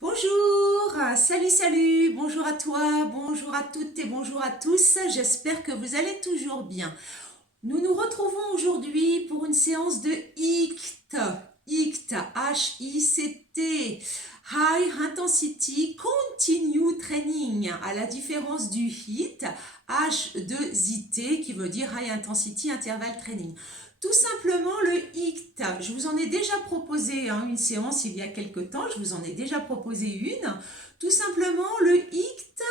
Bonjour, salut, bonjour à toi, bonjour à toutes et bonjour à tous. J'espère que vous allez toujours bien. Nous nous retrouvons aujourd'hui pour une séance de HICT, H-I-C-T, High Intensity Continue Training, à la différence du HIIT, H2IT, qui veut dire High Intensity Interval Training. Tout simplement le HIIT. Je vous en ai déjà proposé une séance il y a quelque temps, je vous en ai déjà proposé une. Tout simplement le HIIT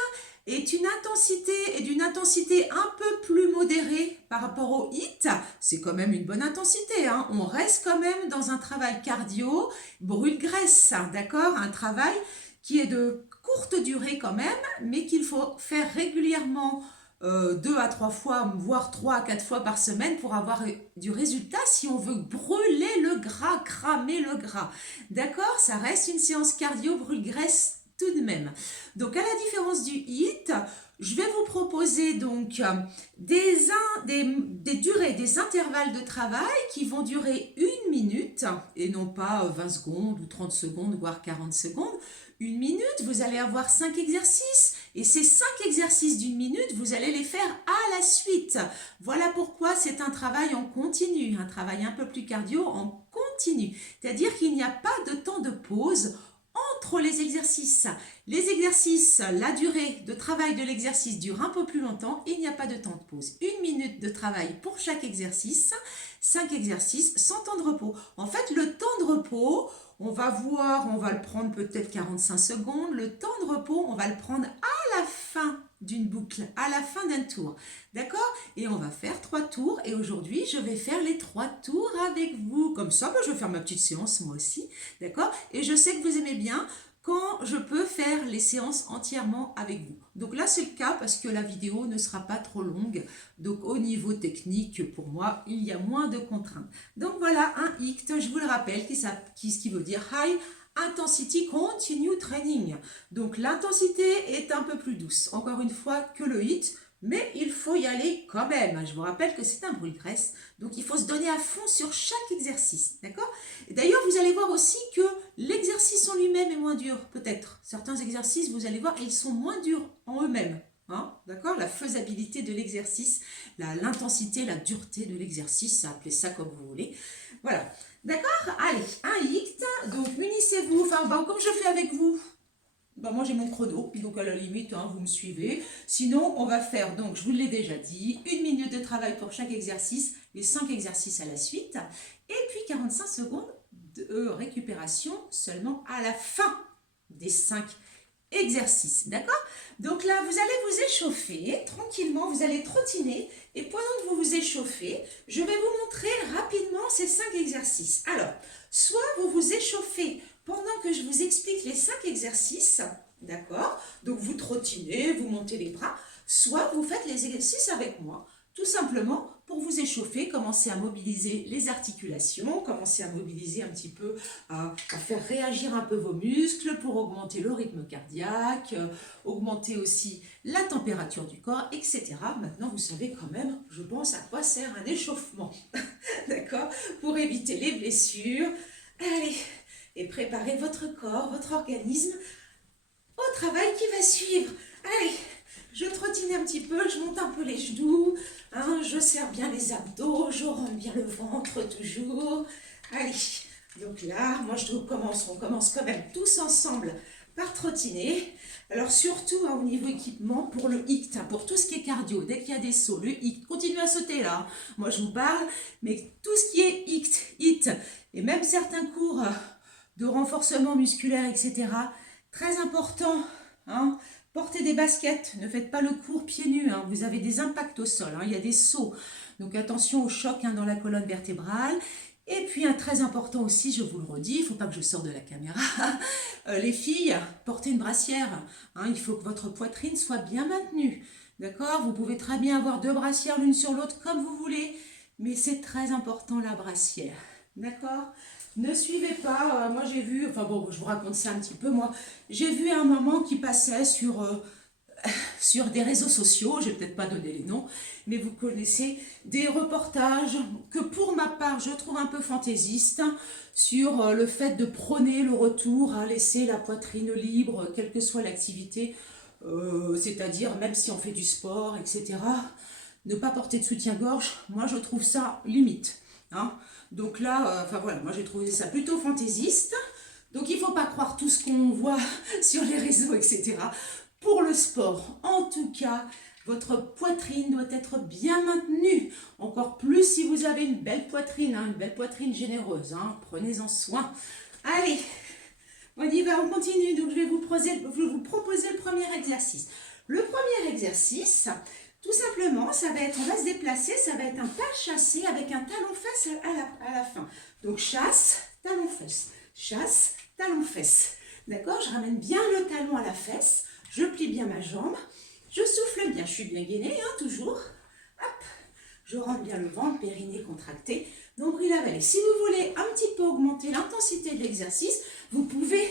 est une intensité et d'une intensité un peu plus modérée par rapport au HIIT. C'est quand même une bonne intensité, hein. On reste quand même dans un travail cardio, brûle-graisse, d'accord? Un travail qui est de courte durée quand même, mais qu'il faut faire régulièrement 2 à 3 fois, voire 3 à 4 fois par semaine pour avoir du résultat si on veut brûler le gras, cramer le gras. D'accord? Ça reste une séance cardio brûle-graisse tout de même. Donc à la différence du HIIT, je vais vous proposer donc des durées, des intervalles de travail qui vont durer 1 minute et non pas 20 secondes ou 30 secondes, voire 40 secondes. 1 minute, vous allez avoir 5 exercices et ces 5 exercices d'1 minute, vous allez les faire à la suite. Voilà pourquoi c'est un travail en continu, un travail un peu plus cardio en continu. C'est-à-dire qu'il n'y a pas de temps de pause entre les exercices. Les exercices, la durée de travail de l'exercice dure un peu plus longtemps et il n'y a pas de temps de pause. 1 minute de travail pour chaque exercice, 5 exercices sans temps de repos. En fait, le temps de repos, on va voir, on va le prendre peut-être 45 secondes. Le temps de repos, on va le prendre à la fin d'une boucle, à la fin d'un tour. D'accord? Et on va faire 3 tours. Et aujourd'hui, je vais faire les 3 tours avec vous. Comme ça, je vais faire ma petite séance moi aussi. D'accord? Et je sais que vous aimez bien quand je peux faire les séances entièrement avec vous. Donc là, c'est le cas parce que la vidéo ne sera pas trop longue. Donc au niveau technique, pour moi, il y a moins de contraintes. Donc voilà, un HIIT, je vous le rappelle, qui veut dire High Intensity Continue Training. Donc l'intensité est un peu plus douce, encore une fois, que le HIIT. Mais il faut y aller quand même. Je vous rappelle que c'est un brûle-graisse, donc il faut se donner à fond sur chaque exercice. D'accord? D'ailleurs, vous allez voir aussi que l'exercice en lui-même est moins dur, peut-être. Certains exercices, vous allez voir, ils sont moins durs en eux-mêmes. Hein, d'accord? La faisabilité de l'exercice, l'intensité, la dureté de l'exercice, appelez ça comme vous voulez. Voilà. D'accord? Allez, un HIIT. Donc, munissez-vous. Enfin, comme je fais avec vous. Moi j'ai mon chrono, donc à la limite vous me suivez. Sinon on va faire, donc je vous l'ai déjà dit, 1 minute de travail pour chaque exercice, les 5 exercices à la suite, et puis 45 secondes de récupération seulement à la fin des 5 exercices, d'accord? Donc là vous allez vous échauffer tranquillement, vous allez trottiner, et pendant que vous vous échauffez, je vais vous montrer rapidement ces 5 exercices. Alors, soit vous vous échauffez pendant que je vous explique les 5 exercices, d'accord? Donc vous trottinez, vous montez les bras, soit vous faites les exercices avec moi, tout simplement pour vous échauffer, commencer à mobiliser les articulations, commencer à mobiliser un petit peu, à faire réagir un peu vos muscles pour augmenter le rythme cardiaque, augmenter aussi la température du corps, etc. Maintenant, vous savez quand même, je pense, à quoi sert un échauffement, d'accord? Pour éviter les blessures. Allez, et préparez votre corps, votre organisme au travail qui va suivre. Allez, je trottine un petit peu, je monte un peu les genoux, je serre bien les abdos, je rends bien le ventre toujours. Allez, donc là, on commence quand même tous ensemble par trottiner. Alors surtout au niveau équipement, pour le HIIT, pour tout ce qui est cardio, dès qu'il y a des sauts, le HIIT, continuez à sauter là. Moi je vous parle, mais tout ce qui est HIIT, et même certains cours de renforcement musculaire, etc. Très important, portez des baskets, ne faites pas le cours pieds nus, vous avez des impacts au sol, il y a des sauts. Donc attention au choc dans la colonne vertébrale. Et puis un très important aussi, je vous le redis, il ne faut pas que je sorte de la caméra, les filles, portez une brassière, il faut que votre poitrine soit bien maintenue. D'accord? Vous pouvez très bien avoir 2 brassières l'une sur l'autre comme vous voulez, mais c'est très important la brassière. D'accord? Ne suivez pas, moi j'ai vu, je vous raconte ça un petit peu, moi, j'ai vu un moment qui passait sur des réseaux sociaux, je vais peut-être pas donner les noms, mais vous connaissez des reportages que pour ma part je trouve un peu fantaisistes sur le fait de prôner le retour à laisser la poitrine libre, quelle que soit l'activité, c'est-à-dire même si on fait du sport, etc. Ne pas porter de soutien-gorge, moi je trouve ça limite. Hein. Donc là, enfin voilà, moi j'ai trouvé ça plutôt fantaisiste. Donc il ne faut pas croire tout ce qu'on voit sur les réseaux, etc. Pour le sport, en tout cas, votre poitrine doit être bien maintenue. Encore plus si vous avez une belle poitrine, hein, une belle poitrine généreuse. Hein, prenez-en soin. Allez, on y va, on continue. Donc je vais vous proposer le premier exercice. Le premier exercice, tout simplement, ça va être, on va se déplacer, ça va être un pas chassé avec un talon-fesse à la fin. Donc chasse, talon-fesse, chasse, talon-fesse. D'accord? Je ramène bien le talon à la fesse, je plie bien ma jambe, je souffle bien, je suis bien gainée, hein, toujours. Hop, je rentre bien le ventre, périnée contracté, nombril avalé. Si vous voulez un petit peu augmenter l'intensité de l'exercice, vous pouvez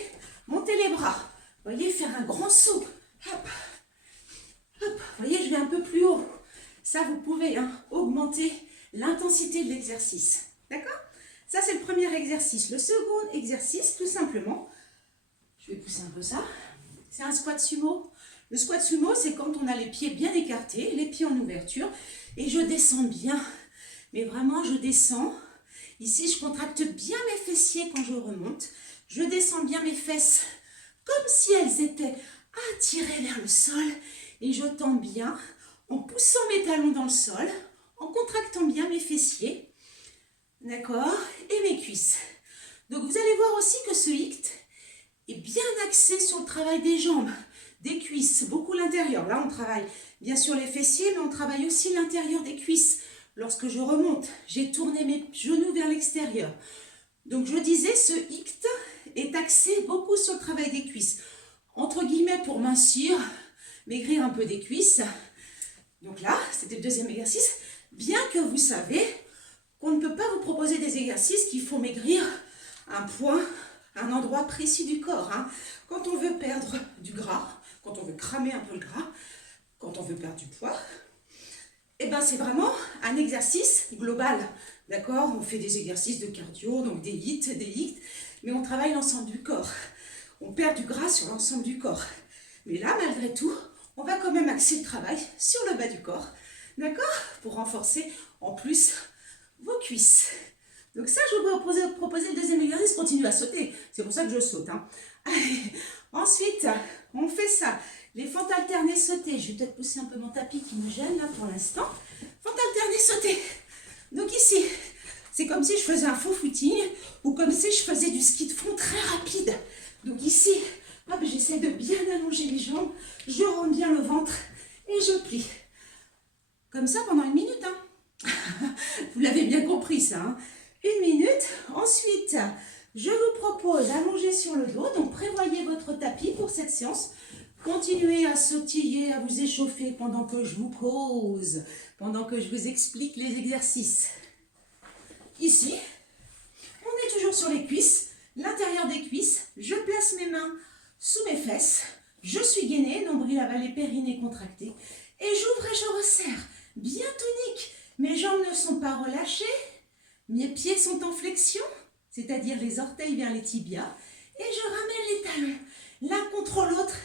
monter les bras. Vous voyez, faire un grand saut. Hop, hop, vous voyez, je vais un peu plus haut. Ça, vous pouvez augmenter l'intensité de l'exercice. D'accord? Ça, c'est le premier exercice. Le second exercice, tout simplement, je vais pousser un peu ça, c'est un squat sumo. Le squat sumo, c'est quand on a les pieds bien écartés, les pieds en ouverture, et je descends bien. Mais vraiment, je descends. Ici, je contracte bien mes fessiers quand je remonte. Je descends bien mes fesses comme si elles étaient attirées vers le sol. Et je tends bien en poussant mes talons dans le sol, en contractant bien mes fessiers. D'accord? Et mes cuisses. Donc, vous allez voir aussi que ce hict est bien axé sur le travail des jambes, des cuisses, beaucoup l'intérieur. Là, on travaille bien sûr les fessiers, mais on travaille aussi l'intérieur des cuisses. Lorsque je remonte, j'ai tourné mes genoux vers l'extérieur. Donc, je disais, ce hict est axé beaucoup sur le travail des cuisses. Entre guillemets, pour mincir, maigrir un peu des cuisses. Donc là, c'était le deuxième exercice. Bien que vous savez qu'on ne peut pas vous proposer des exercices qui font maigrir un point, un endroit précis du corps. Hein. Quand on veut perdre du gras, quand on veut cramer un peu le gras, quand on veut perdre du poids, eh ben c'est vraiment un exercice global. D'accord? On fait des exercices de cardio, donc des hits, mais on travaille l'ensemble du corps. On perd du gras sur l'ensemble du corps. Mais là, malgré tout, on va quand même axer le travail sur le bas du corps. D'accord? Pour renforcer en plus vos cuisses. Donc ça, je vais vous proposer le deuxième exercice. Continuez à sauter. C'est pour ça que je saute. Hein. Allez. Ensuite, on fait ça. Les fentes alternées sautées. Je vais peut-être pousser un peu mon tapis qui me gêne là pour l'instant. Fentes alternées sautées. Donc ici, c'est comme si je faisais un faux footing ou comme si je faisais du ski de fond très rapide. Donc ici, hop, j'essaie de bien allonger les jambes. Je rends bien le ventre et je plie. Comme ça pendant 1 minute. Hein. Vous l'avez bien compris ça. Hein. 1 minute. Ensuite, je vous propose d'allonger sur le dos. Donc, prévoyez votre tapis pour cette séance. Continuez à sautiller, à vous échauffer pendant que je vous cause, pendant que je vous explique les exercices. Ici, on est toujours sur les cuisses, l'intérieur des cuisses. Je place mes mains sous mes fesses. Je suis gainée, nombril avalé, périnée contracté. Et j'ouvre et je resserre. Bien tonique. Mes jambes ne sont pas relâchées. Mes pieds sont en flexion, c'est-à-dire les orteils vers les tibias. Et je ramène les talons l'un contre l'autre,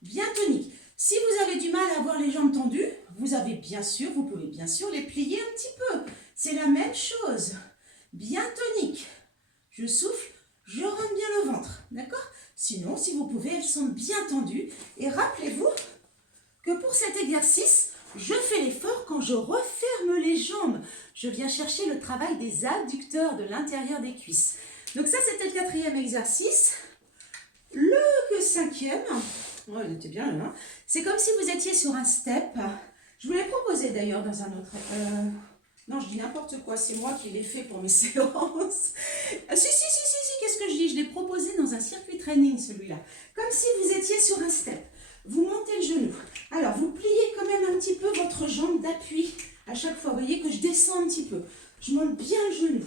bien tonique. Si vous avez du mal à avoir les jambes tendues, vous pouvez bien sûr les plier un petit peu. C'est la même chose. Bien tonique. Je souffle, je rentre bien le ventre. D'accord? Sinon, si vous pouvez, elles sont bien tendues. Et rappelez-vous que pour cet exercice, je fais l'effort quand je referme les jambes. Je viens chercher le travail des adducteurs de l'intérieur des cuisses. Donc ça, c'était le 4e exercice. Le 5e, oh, il était bien là. Hein. C'est comme si vous étiez sur un step. Je vous l'ai proposé d'ailleurs dans un autre... Non, je dis n'importe quoi, c'est moi qui l'ai fait pour mes séances. Si, qu'est-ce que je dis? Je l'ai proposé dans un circuit training, celui-là. Comme si vous étiez sur un step. Vous montez le genou. Alors, vous pliez quand même un petit peu votre jambe d'appui. À chaque fois, vous voyez que je descends un petit peu. Je monte bien le genou.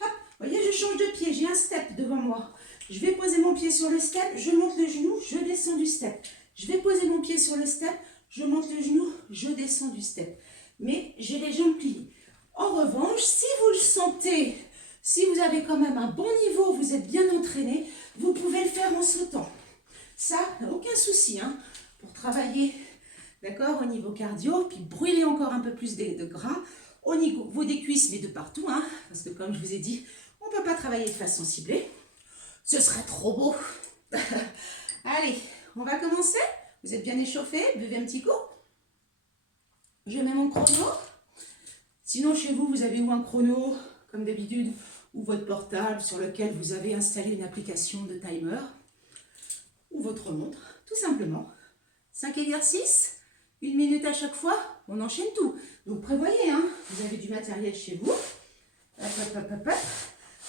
Hop, vous voyez, je change de pied. J'ai un step devant moi. Je vais poser mon pied sur le step. Je monte le genou, je descends du step. Je vais poser mon pied sur le step, je monte le genou, je descends du step. Mais j'ai les jambes pliées. En revanche, si vous le sentez, si vous avez quand même un bon niveau, vous êtes bien entraîné, vous pouvez le faire en sautant. Ça, aucun souci, hein, pour travailler, d'accord, au niveau cardio, puis brûler encore un peu plus de gras au niveau des cuisses, mais de partout, hein, parce que comme je vous ai dit, on ne peut pas travailler de façon ciblée. Ce serait trop beau. Allez, on va commencer. Vous êtes bien échauffés, buvez un petit coup. Je mets mon chrono. Sinon, chez vous, vous avez ou un chrono, comme d'habitude, ou votre portable sur lequel vous avez installé une application de timer, ou votre montre, tout simplement. 5 exercices, 1 minute à chaque fois, on enchaîne tout. Donc prévoyez, hein, vous avez du matériel chez vous. Hop, hop, hop, hop, hop.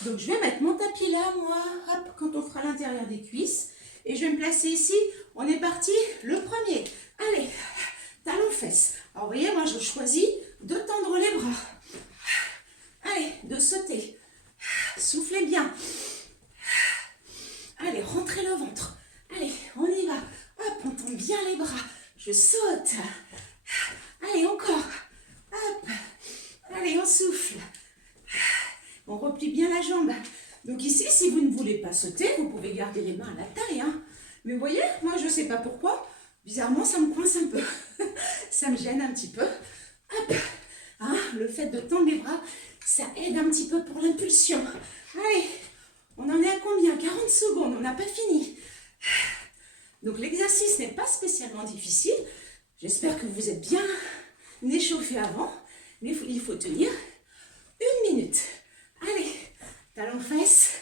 Donc je vais mettre mon tapis là, moi, hop, quand on fera l'intérieur des cuisses. Et je vais me placer ici. On est parti, le premier. Allez, talons-fesses. Alors vous voyez, moi je choisis de tendre les bras. Allez, de sauter. Soufflez bien. Allez, rentrez le ventre. Allez, on y va. Hop, on tend bien les bras. Je saute. Allez, encore. Hop. Allez, on souffle. On replie bien la jambe. Donc ici, si vous ne voulez pas sauter, vous pouvez garder les mains à la taille. Hein. Mais vous voyez, moi je ne sais pas pourquoi. Bizarrement, ça me coince un peu. Ça me gêne un petit peu. Hop. Hein, le fait de tendre les bras, ça aide un petit peu pour l'impulsion. Allez, on en est à combien? 40 secondes, on n'a pas fini. Donc l'exercice n'est pas spécialement difficile. J'espère que vous êtes bien échauffé avant. Mais il faut tenir 1 minute. Allez, talons-fesses.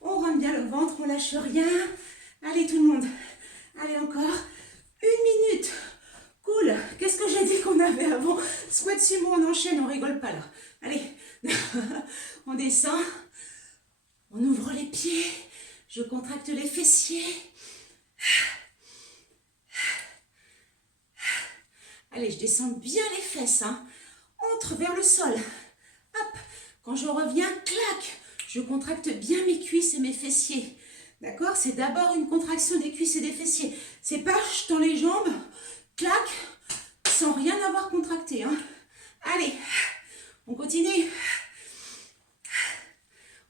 On rentre bien le ventre, on lâche rien. Allez tout le monde. Allez encore. 1 minute. Cool. Qu'est-ce que j'ai dit qu'on avait avant? Squat sumo, on enchaîne, on rigole pas là. Allez. On descend. On ouvre les pieds. Je contracte les fessiers. Allez, je descends bien les fesses. Hein. Entre vers le sol. Hop. Quand je reviens, clac. Je contracte bien mes cuisses et mes fessiers. D'accord? C'est d'abord une contraction des cuisses et des fessiers. C'est pas je tends les jambes, clac, sans rien avoir contracté. Hein. Allez, on continue.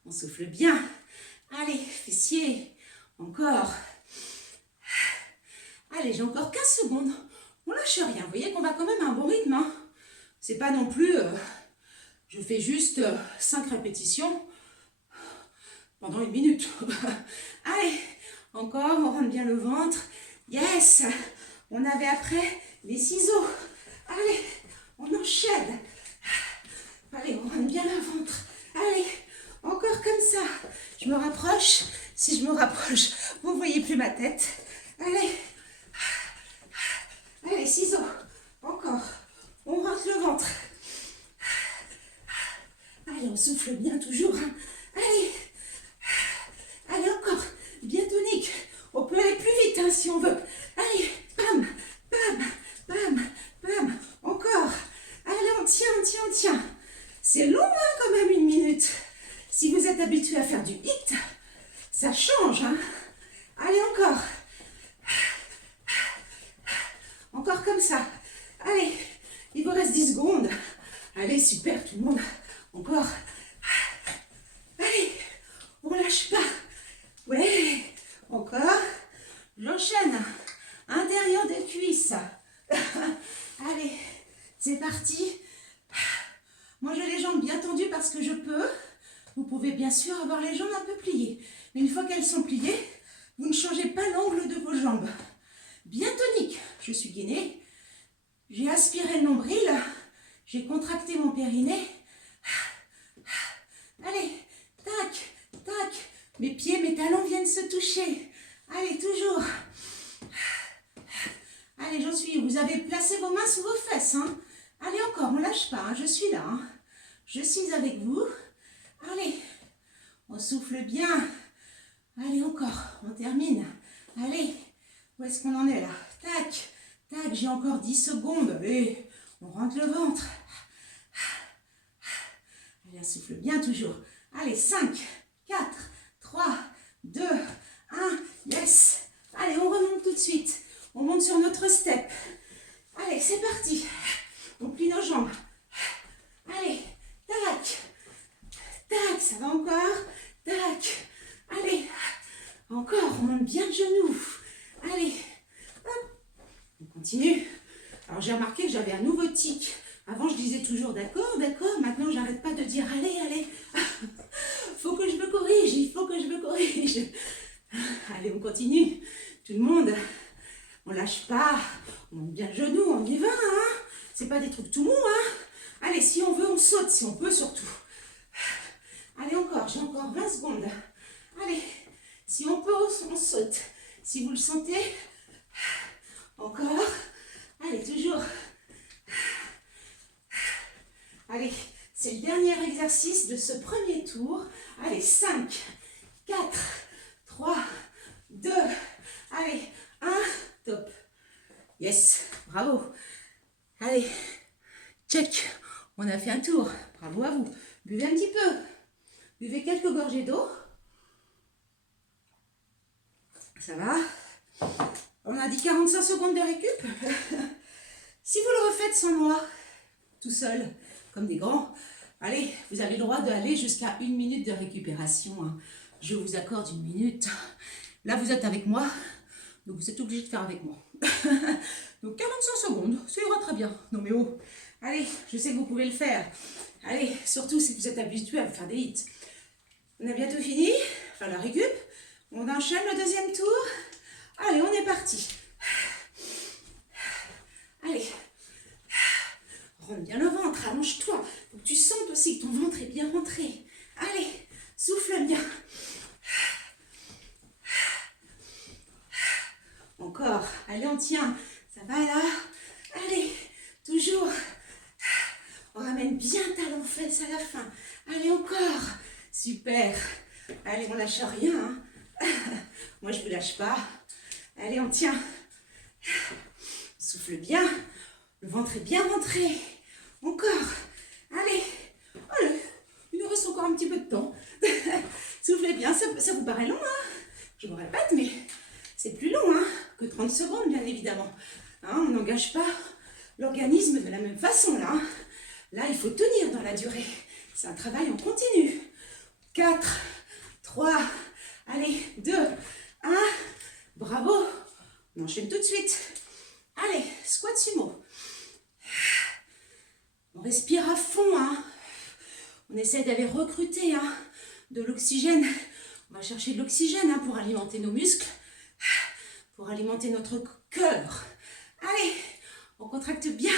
On souffle bien. Allez, fessiers. Encore. Allez, j'ai encore 15 secondes. On lâche rien. Vous voyez qu'on va quand même à un bon rythme. Hein. C'est pas non plus... je fais juste 5 répétitions pendant 1 minute. Allez, encore, on rentre bien le ventre. Yes. On avait après les ciseaux. Allez, on enchaîne. Allez, on rentre bien le ventre. Allez, encore comme ça. Je me rapproche. Si je me rapproche, vous ne voyez plus ma tête. Allez. Allez, ciseaux. Encore. On rentre le ventre. Allez, on souffle bien toujours. Hein. Allez. Allez, encore. Bien tonique. On peut aller plus vite hein, si on veut. Allez. Bam. Bam. Bam. Bam. Encore. Allez, on tient, on tient, on tient. C'est long hein, quand même 1 minute. Si vous êtes habitué à faire du HIIT, ça change. Hein. Allez, encore. Encore comme ça. Allez, il vous reste 10 secondes. Allez, super, tout le monde. Encore. Allez, on lâche pas. Ouais, encore. J'enchaîne. Intérieur des cuisses. Allez, c'est parti. Moi, j'ai les jambes bien tendues parce que je peux. Vous pouvez bien sûr avoir les jambes un peu pliées. Mais une fois qu'elles sont pliées, vous ne changez pas l'angle de vos jambes. Bien tonique. Je suis gainée. J'ai aspiré le nombril. J'ai contracté mon périnée. Allez, tac, tac. Mes pieds, mes talons viennent se toucher. Allez, toujours. Allez, j'en suis. Vous avez placé vos mains sous vos fesses. Hein. Allez, encore, on ne lâche pas. Hein. Je suis là. Hein. Je suis avec vous. Allez, on souffle bien. Allez, encore. On termine. Allez, où est-ce qu'on en est là? Tac, tac, j'ai encore 10 secondes. Allez, on rentre le ventre. Allez, on souffle bien toujours. Allez, 5, 4, 3, 2, 1. Yes. On monte sur notre step. Allez, c'est parti. On plie nos jambes. Allez, tac. Tac, ça va encore. Tac. Allez, encore, on monte bien le genou. Allez, hop. On continue. Alors j'ai remarqué que j'avais un nouveau tic. Avant je disais toujours d'accord, d'accord. Maintenant j'arrête pas de dire allez, allez. Faut que je me corrige, il faut que je me corrige. Allez, on continue. Tout le monde, on lâche pas. On monte bien le genou, on y va. Hein. C'est pas des trucs tout mous. Hein. Allez, si on veut, on saute, si on peut surtout. Allez, encore, j'ai encore 20 secondes. Allez, si on peut, on saute. Si vous le sentez, encore. Allez, toujours. Allez, c'est le dernier exercice de ce premier tour. Allez, 5, 4, 3, 2, allez, 1, top. Yes, bravo. Allez, check. On a fait un tour. Bravo à vous. Buvez un petit peu. Buvez quelques gorgées d'eau. Ça va? On a dit 45 secondes de récup. Si vous le refaites sans moi, tout seul, comme des grands, allez, vous avez le droit d'aller jusqu'à 1 minute de récupération. Hein. Je vous accorde 1 minute. Là, vous êtes avec moi, donc vous êtes obligé de faire avec moi. Donc 45 secondes, ça ira très bien. Non mais oh, allez, je sais que vous pouvez le faire. Allez, surtout si vous êtes habitué à faire des hits. On a bientôt fini, enfin la récup. On enchaîne le deuxième tour. Allez, on est parti. Allez. Rentre bien le ventre, allonge-toi. Faut que tu sentes aussi que ton ventre est bien rentré. Allez, souffle bien. Encore. Allez, on tient. Ça va là? Allez, toujours. On ramène bien talon fesses à la fin. Allez, encore. Super. Allez, on lâche rien. Hein. Moi, je ne vous lâche pas. Allez, on tient. Souffle bien. Le ventre est bien rentré. Encore. Allez. Allez. Il nous reste encore un petit peu de temps. Soufflez bien. Ça vous paraît long, hein? Je me répète, mais c'est plus long hein, que 30 secondes, bien évidemment. Hein, on n'engage pas l'organisme de la même façon, là. Hein. Là, il faut tenir dans la durée. C'est un travail en continu. 4, 3, allez, 2, 1. Bravo. On enchaîne tout de suite. Allez, squat sumo. On respire à fond. Hein. On essaie d'aller recruter hein, de l'oxygène. On va chercher de l'oxygène hein, pour alimenter nos muscles, pour alimenter notre cœur. Allez, on contracte bien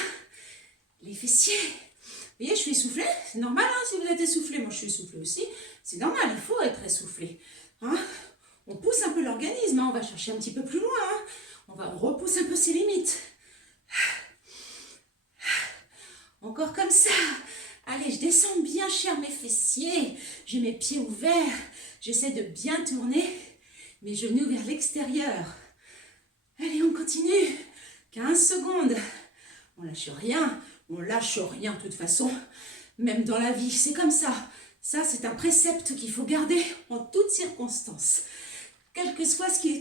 les fessiers. Vous voyez, je suis essoufflée. C'est normal hein, si vous êtes essoufflé. Moi, je suis essoufflée aussi. C'est normal, il faut être essoufflé. Hein. On pousse un peu l'organisme. Hein. On va chercher un petit peu plus loin. Hein. On repousse un peu ses limites. Encore comme ça. Allez, je descends bien cher mes fessiers. J'ai mes pieds ouverts. J'essaie de bien tourner mes genoux vers l'extérieur. Allez, on continue. 15 secondes. On lâche rien. On lâche rien de toute façon. Même dans la vie, c'est comme ça. Ça, c'est un précepte qu'il faut garder en toutes circonstances. Quel que soit ce qui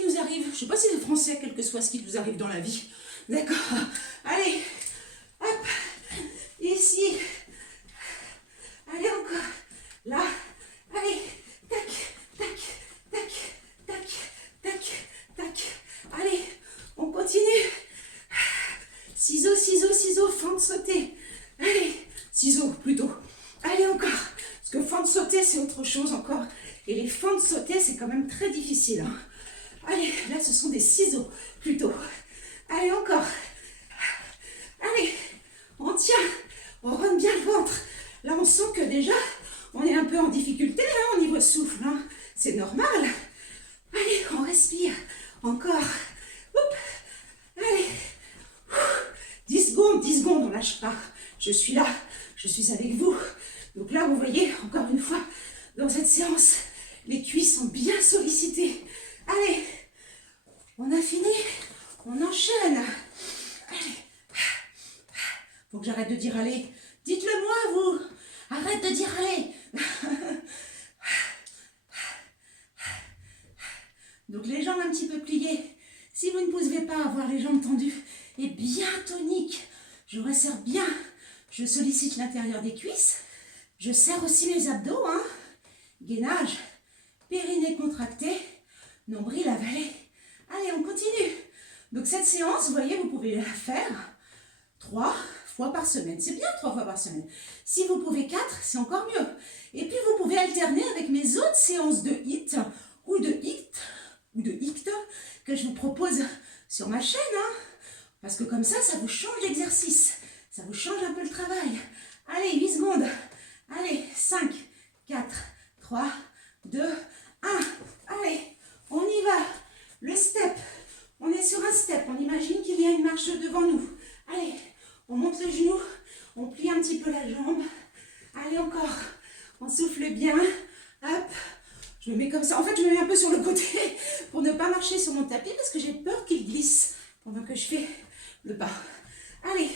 nous arrive. Je ne sais pas si c'est français, quel que soit ce qui nous arrive dans la vie. D'accord. Allez. Hop. Ici. Allez, encore. Là. Allez. Tac, tac, tac, tac, tac, tac. Allez. On continue. Ciseaux, ciseaux, ciseaux. Fente sauter. Allez. Ciseaux, plutôt. Allez, encore. Parce que fente sauter, c'est autre chose encore. Et les fentes sauter, c'est quand même très difficile. Hein. Allez, là, ce sont des ciseaux, plutôt. Allez, encore. Allez, on tient. On rentre bien le ventre. Là, on sent que déjà, on est un peu en difficulté hein, au niveau souffle. Hein. C'est normal. Allez, on respire. Encore. Oup. Allez. 10 secondes, on lâche pas. Je suis là. Je suis avec vous. Donc là, vous voyez, encore une fois, dans cette séance, les cuisses sont bien sollicitées. Allez, on a fini. On enchaîne. Allez. Faut que j'arrête de dire allez. Dites-le moi, vous. Arrête de dire allez. Donc les jambes un petit peu pliées. vous ne pouvez pas avoir les jambes tendues et bien toniques, je resserre bien, je sollicite l'intérieur des cuisses, je serre aussi mes abdos, hein. Gainage, périnée contracté, nombril avalé. Allez, on continue. Donc cette séance, vous voyez, vous pouvez la faire 3 fois par semaine. C'est bien 3 fois par semaine. Si vous pouvez 4, c'est encore mieux. Et puis vous pouvez alterner avec mes autres séances de HIIT ou de HIIT que je vous propose sur ma chaîne. Hein. Parce que comme ça vous change l'exercice. Ça vous change un peu le travail. Allez, 8 secondes. Allez, 5, 4, 3, 2, 1. Allez, on y va. Le step. On est sur un step. On imagine qu'il y a une marche devant nous. Allez, on monte le genou. On plie un petit peu la jambe. Allez, encore. On souffle bien. Hop. Je me mets comme ça. En fait, je me mets un peu sur le côté pour ne pas marcher sur mon tapis parce que j'ai peur qu'il glisse pendant que je fais le pas. Allez,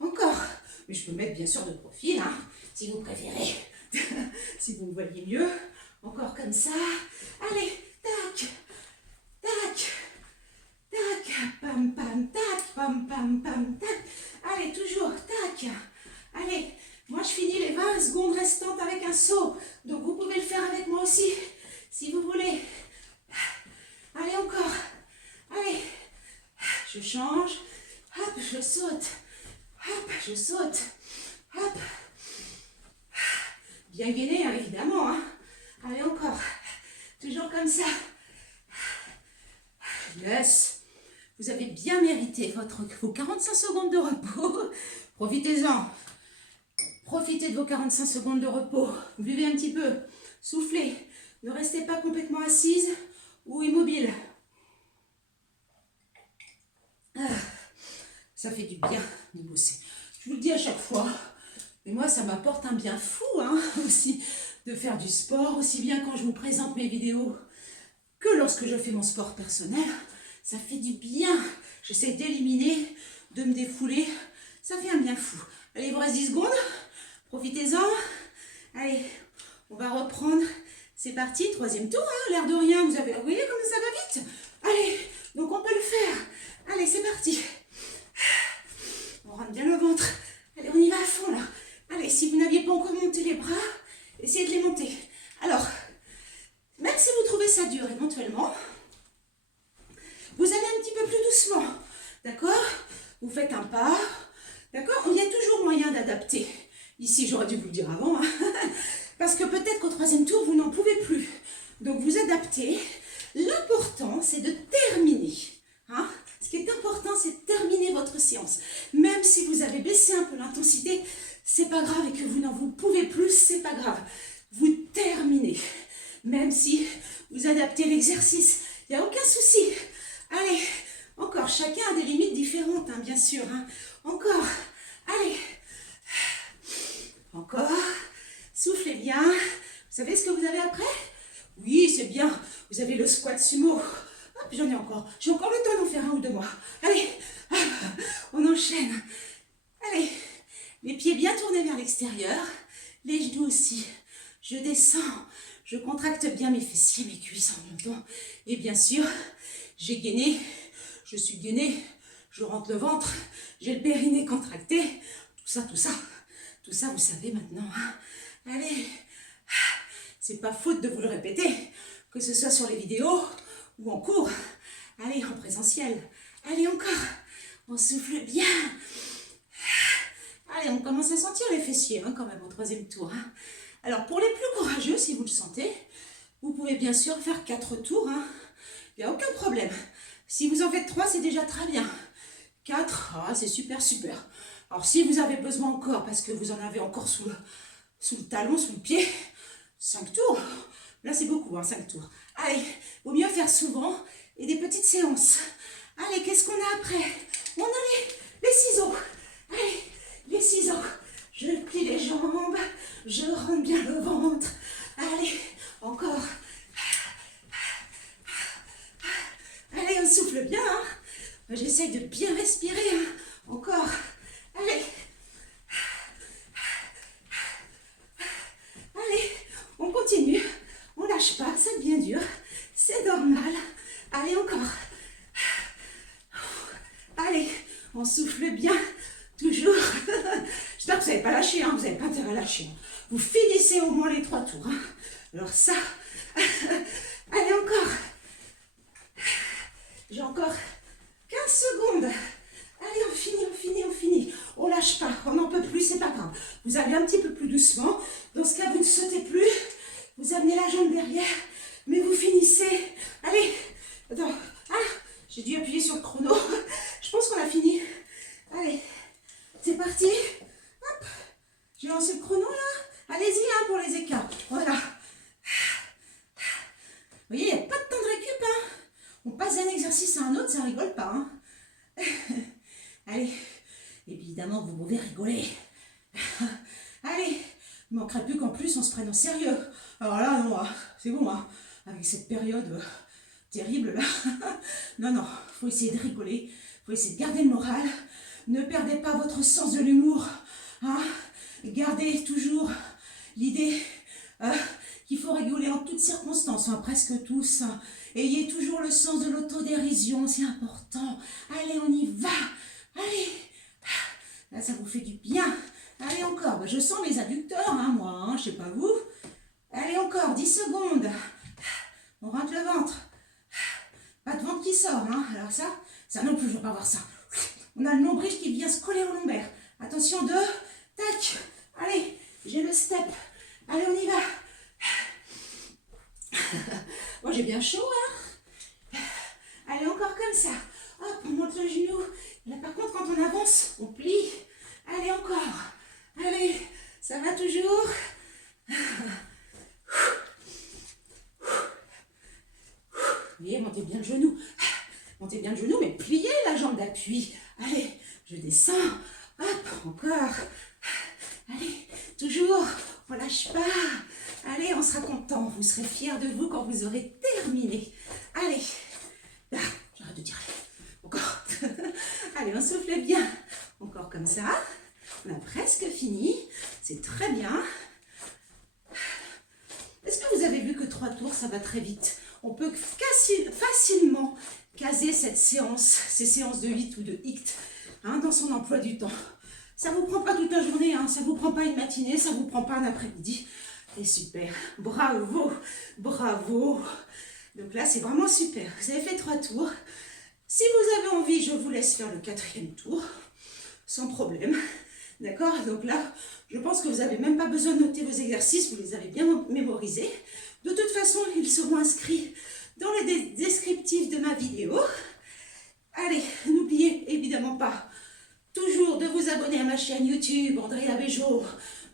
encore. Mais je peux mettre bien sûr de profil, hein, si vous préférez. Si vous me voyez mieux. Encore comme ça. Allez, tac, tac, tac, pam, pam, tac, pam, pam, pam, tac. Allez, toujours, tac. Allez, moi je finis les 20 secondes restantes avec un saut. Donc vous pouvez le faire avec moi aussi, si vous voulez. Allez, encore. Allez, je change. Hop, je saute. Hop, je saute. Hop. Bien gainé, hein, évidemment. Hein. Allez, encore. Toujours comme ça. Yes. Vous avez bien mérité vos 45 secondes de repos. Profitez-en. Profitez de vos 45 secondes de repos. Buvez un petit peu. Soufflez. Ne restez pas complètement assise ou immobile. Ça fait du bien de bosser. Je vous le dis à chaque fois. Mais moi, ça m'apporte un bien fou, hein, aussi, de faire du sport, aussi bien quand je vous présente mes vidéos que lorsque je fais mon sport personnel. Ça fait du bien. J'essaie d'éliminer, de me défouler. Ça fait un bien fou. Allez, il vous reste 10 secondes. Profitez-en. Allez, on va reprendre. C'est parti, 3e tour, hein, l'air de rien. Vous voyez comme ça va vite. Allez, donc on peut le faire. Allez, c'est parti. On rentre bien le ventre. Allez, on y va à fond, là. Allez, si vous n'aviez pas encore monté les bras, essayez de les monter. Alors, même si vous trouvez ça dur éventuellement, vous allez un petit peu plus doucement. D'accord? Vous faites un pas. D'accord? Il y a toujours moyen d'adapter. Ici, j'aurais dû vous le dire avant. Hein. Parce que peut-être qu'au 3e tour, vous n'en pouvez plus. Donc, vous adaptez. L'important, c'est de terminer. Hein? Ce qui est important, c'est de terminer votre séance. Même si vous avez baissé un peu l'intensité, c'est pas grave, et que vous n'en vous pouvez plus, c'est pas grave. Vous terminez. Même si vous adaptez l'exercice, il n'y a aucun souci. Allez, encore, chacun a des limites différentes, hein, bien sûr. Hein. Encore, allez. Encore, soufflez bien. Vous savez ce que vous avez après? Oui, c'est bien. Vous avez le squat sumo. Hop, j'en ai encore. J'ai encore le temps d'en faire 1 ou 2 mois. Allez, on enchaîne. Allez, les pieds bien tournés vers l'extérieur. Les genoux aussi. Je descends. Je contracte bien mes fessiers, mes cuisses en montant. Et bien sûr, j'ai gainé. Je suis gainée. Je rentre le ventre. J'ai le périnée contracté. Tout ça, tout ça. Tout ça, vous savez maintenant. Hein. Allez. C'est pas faute de vous le répéter. Que ce soit sur les vidéos ou en cours. Allez, en présentiel. Allez, encore. On souffle bien. Allez, on commence à sentir les fessiers, hein, quand même, au 3e tour. Hein. Alors, pour les plus courageux, si vous le sentez, vous pouvez bien sûr faire 4 tours. Hein. Il n'y a aucun problème. Si vous en faites 3, c'est déjà très bien. 4, c'est super, super. Alors, si vous avez besoin encore, parce que vous en avez encore sous le talon, sous le pied, 5 tours. Là, c'est beaucoup, hein, 5 tours. Allez, vaut mieux faire souvent et des petites séances. Allez, qu'est-ce qu'on a après? On a les ciseaux. Allez, les ciseaux. Je plie les jambes. Je rentre bien le ventre. Allez, encore. Allez, on souffle bien. Hein. J'essaye de bien respirer. Hein. Encore. Allez. Allez, on continue. On lâche pas, ça devient dur. C'est normal. Allez, encore. à lâcher. Vous finissez au moins les 3 tours. Hein. Alors ça, allez encore. J'ai encore 15 secondes. Allez, on finit, on finit, on finit. On lâche pas, on n'en peut plus, c'est pas grave. Vous allez un petit peu plus doucement. Dans ce cas, vous ne sautez plus. Vous amenez la jambe derrière, mais vous finissez. Allez, attends. Ah, j'ai dû appuyer sur le chrono. Je pense qu'on a fini. Allez, c'est parti. Hop, j'ai lancé le chrono là. Allez-y hein, pour les écarts. Voilà. Vous voyez, il n'y a pas de temps de récup. Hein. On passe d'un exercice à un autre, ça rigole pas. Hein. Allez, évidemment, vous pouvez rigoler. Allez, il ne manquerait plus qu'en plus on se prenne au sérieux. Alors là, non, c'est bon, hein, avec cette période terrible là. Non, non, il faut essayer de rigoler, il faut essayer de garder le moral. Ne perdez pas votre sens de l'humour. Hein. Gardez toujours l'idée qu'il faut rigoler en toutes circonstances, hein, presque tous. Hein. Ayez toujours le sens de l'autodérision, c'est important. Allez, on y va. Allez. Là, ça vous fait du bien. Allez, encore. Je sens mes adducteurs, hein, moi. Hein, je sais pas vous. Allez, encore. 10 secondes. On rentre le ventre. Pas de ventre qui sort. Hein. Alors ça non plus, je ne veux pas voir ça. On a le nombril qui vient se coller au lombaire. Attention, 2. Tac. Allez, j'ai le step. Allez, on y va. Moi, j'ai bien chaud, hein. Allez, encore comme ça. Hop, on monte le genou. Là, par contre, quand on avance, on plie. Allez, encore. Allez, ça va toujours. Vous voyez, montez bien le genou. Montez bien le genou, mais pliez la jambe d'appui. Allez, je descends. Hop, encore. Allez, toujours. On lâche pas. Allez, on sera content. Vous serez fiers de vous quand vous aurez terminé. Allez. Là, j'arrête de dire. Encore. Allez, on souffle bien. Encore comme ça. On a presque fini. C'est très bien. Est-ce que vous avez vu que 3 tours, ça va très vite? On peut facilement caser cette séance, ces séances de HIIT ou de HIIT, hein, dans son emploi du temps. Ça ne vous prend pas toute la journée, hein, ça ne vous prend pas une matinée, ça ne vous prend pas un après-midi. Et super. Bravo. Bravo. Donc là, c'est vraiment super. Vous avez fait 3 tours. Si vous avez envie, je vous laisse faire le 4e tour, sans problème. D'accord? Donc là, je pense que vous n'avez même pas besoin de noter vos exercices, vous les avez bien mémorisés. De toute façon, ils seront inscrits dans le descriptif de ma vidéo. Allez, n'oubliez évidemment pas toujours de vous abonner à ma chaîne YouTube, Andrea Bejo,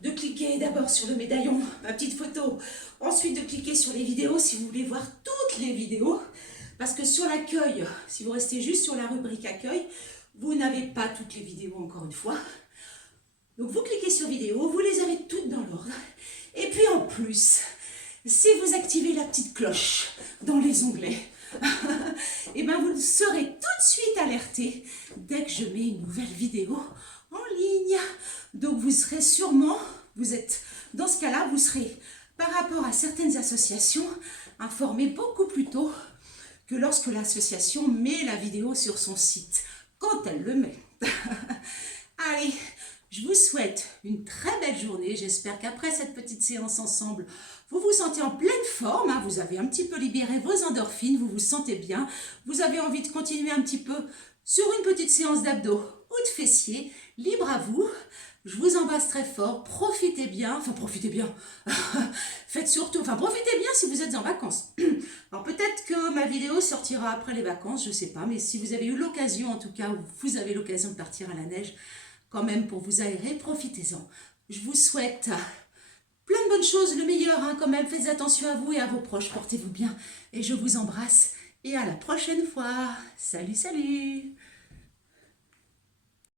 de cliquer d'abord sur le médaillon, ma petite photo, ensuite de cliquer sur les vidéos si vous voulez voir toutes les vidéos, parce que sur l'accueil, si vous restez juste sur la rubrique accueil, vous n'avez pas toutes les vidéos encore une fois. Donc vous cliquez sur vidéo, vous les avez toutes dans l'ordre. Et puis en plus, si vous activez la petite cloche dans les onglets, et ben vous serez tout de suite alerté dès que je mets une nouvelle vidéo en ligne. Donc vous serez sûrement, dans ce cas-là, vous serez par rapport à certaines associations informé beaucoup plus tôt que lorsque l'association met la vidéo sur son site, quand elle le met. Allez, je vous souhaite une très belle journée. J'espère qu'après cette petite séance ensemble, vous vous sentez en pleine forme. Hein, vous avez un petit peu libéré vos endorphines, vous vous sentez bien. Vous avez envie de continuer un petit peu sur une petite séance d'abdos ou de fessiers. Libre à vous. Je vous embrasse très fort. Profitez bien. Enfin, profitez bien. Faites surtout. Enfin, profitez bien si vous êtes en vacances. Alors, peut-être que ma vidéo sortira après les vacances, je ne sais pas. Mais si vous avez eu l'occasion, en tout cas, ou vous avez l'occasion de partir à la neige, quand même pour vous aérer, profitez-en. Je vous souhaite plein de bonnes choses, le meilleur hein, quand même. Faites attention à vous et à vos proches, portez-vous bien. Et je vous embrasse et à la prochaine fois. Salut, salut!